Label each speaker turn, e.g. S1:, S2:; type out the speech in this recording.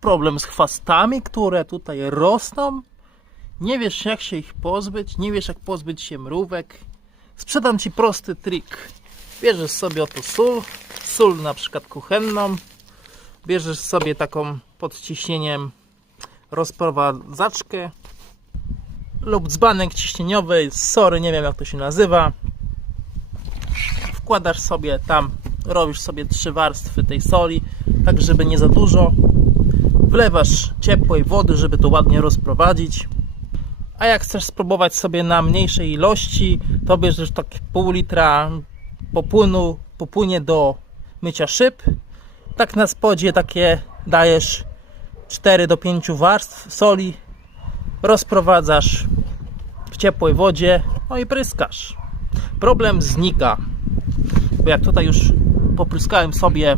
S1: problem z chwastami, które tutaj rosną. Nie wiesz jak się ich pozbyć, nie wiesz jak pozbyć się mrówek. Sprzedam Ci prosty trik. Bierzesz sobie oto sól, sól na przykład kuchenną. Bierzesz sobie taką pod ciśnieniem rozprowadzaczkę lub dzbanek ciśnieniowy, sorry, nie wiem jak to się nazywa. Wkładasz sobie tam, robisz sobie trzy warstwy tej soli, tak żeby nie za dużo. Wlewasz ciepłej wody, żeby to ładnie rozprowadzić. A jak chcesz spróbować sobie na mniejszej ilości, to bierzesz tak pół litra popłynu, popłynie do mycia szyb. Tak na spodzie takie dajesz 4 do 5 warstw soli, rozprowadzasz w ciepłej wodzie, no i pryskasz. Problem znika, bo jak tutaj już popryskałem sobie